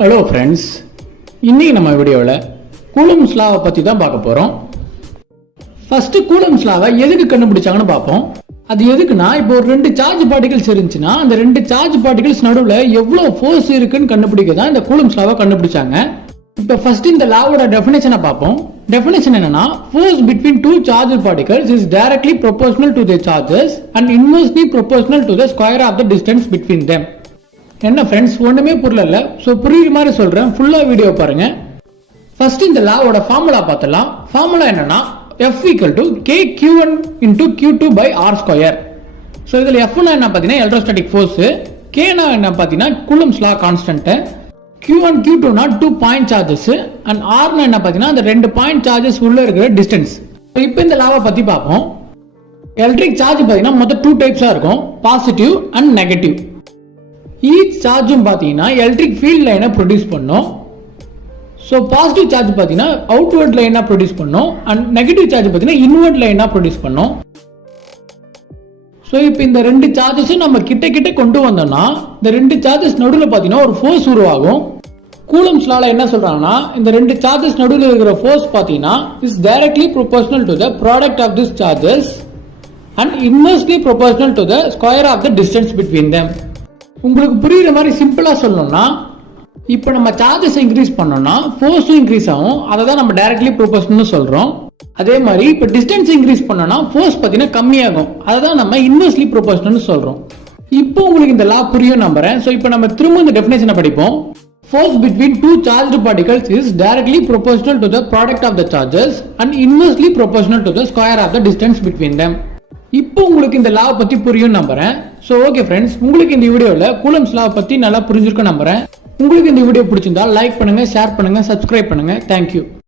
Hello friends, இன்னைக்கு நம்ம வீடியோவில் கூலம்ஸ் லாவை பற்றி தான் பார்க்க போகிறோம். ஃபர்ஸ்ட் கூலம்ஸ் லாவை எதுக்கு கண்டுபிடிச்சாங்கன்னு பார்ப்போம். அது எதுக்குன்னா, இப்போ ஒரு ரெண்டு சார்ஜ் பார்ட்டிகல்ஸ் இருந்துச்சுன்னா அந்த ரெண்டு சார்ஜ் பார்ட்டிகல்ஸ் நடுவில் எவ்வளோ ஃபோர்ஸ் இருக்குன்னு கண்டுபிடிக்க தான் இந்த கூலம்ஸ் லாவை கண்டுபிடிச்சாங்க. இப்போ ஃபர்ஸ்ட் இந்த லாவோட டெஃபினேஷனை பார்ப்போம். டெஃபினேஷன் என்னன்னா, force between two charge particles is directly proportional to the charges and inversely proportional to the square of the distance between them. என்ன ஃப்ரெண்ட்ஸ், ஒண்ணுமே புரியல. ஸோ புரியுற மாதிரி சொல்றேன், ஃபுல்லா வீடியோ பாருங்க. ஃபர்ஸ்ட் இந்த லாவோட ஃபார்முலா பார்த்தலாம். ஃபார்முலா என்னன்னா, F = kq1 × q2 / r². So இதுல F னா என்ன பார்த்தீங்கன்னா எலக்ட்ரோஸ்டாட்டிக் ஃபோர்ஸ், K னா என்ன பார்த்தீங்கன்னா கூலம்ஸ் லா கான்ஸ்டன்ட், Q1 Q2 னா 2 பாயிண்ட் சார்ஜஸ் அண்ட் R னா என்ன பார்த்தீங்கன்னா அந்த 2 பாயிண்ட் சார்ஜஸ் உள்ள இருக்கிற டிஸ்டன்ஸ். இப்போ இந்த லாவை பத்தி பார்ப்போம். எலக்ட்ரிக் சார்ஜ் பார்த்தீங்கன்னா மொத்தம் 2 டைப்ஸா இருக்கும், பாசிட்டிவ் அண்ட் நெகட்டிவ். ஈச் சார்ஜும் பார்த்தீங்கன்னா எலக்ட்ரிக் ஃபீல்ட் லைனை ப்ரொடியூஸ் பண்ணும். ஸோ பாசிட்டிவ் சார்ஜ் பார்த்தீங்கன்னா அவுட்வர்ட் லைனா ப்ரொடியூஸ் பண்ணும் அண்ட் நெகட்டிவ் சார்ஜ் பார்த்தீங்கன்னா இன்வர்ட் லைனா ப்ரொடியூஸ் பண்ணும். ஸோ இப்போ இந்த ரெண்டு சார்ஜஸும் நம்ம கிட்ட கொண்டு வந்தோம்னா இந்த ரெண்டு சார்ஜஸ் நடுவில் பார்த்தீங்கன்னா ஒரு ஃபோர்ஸ் உருவாகும். கூலம்ஸ் லால என்ன சொல்றாங்கன்னா, இந்த ரெண்டு சார்ஜஸ் நடுவில் இருக்கிற ஃபோர்ஸ் பார்த்தீங்கன்னா is directly proportional to the product of this charges and inversely proportional to the square of the distance between them. உங்களுக்கு புரியுற மாதிரி சிம்பிளா சொல்லணும்னா, இப்போ நம்ம சார்ஜஸ் இன்க்ரீஸ் பண்ணோம்னா ஃபோர்ஸும் இன்க்ரீஸ் ஆகும். அதை தான் நம்ம டைரக்ட்லி ப்ரொபோர்ஷனல் சொல்றோம். அதே மாதிரி இப்போ டிஸ்டன்ஸ் இன்க்ரீஸ் பண்ணோம்னா ஃபோர்ஸ் பார்த்தீங்கன்னா கம்மியாகும். அதை தான் நம்ம இன்வெர்ஸ்லி ப்ரொபோர்ஷனல் சொல்றோம். இப்போ உங்களுக்கு இந்த லா புரியும் நம்புறேன். ஸோ இப்போ நம்ம திரும்ப இந்த டெஃபினேஷனை படிப்போம். Force between two charged particles is directly proportional to the product of the charges and inversely proportional to the square of the distance between them. இப்போ உங்களுக்கு இந்த லா பத்தி புரியும் நம்புறேன். சோ ஓகே ஃப்ரெண்ட்ஸ், உங்களுக்கு இந்த வீடியோல கூலம்ஸ் லா பத்தி நல்லா புரிஞ்சிருக்கும் நம்புறேன். உங்களுக்கு இந்த வீடியோ பிடிச்சிருந்தா லைக் பண்ணுங்க, ஷேர் பண்ணுங்க, சப்ஸ்கிரைப் பண்ணுங்க. தேங்க்யூ.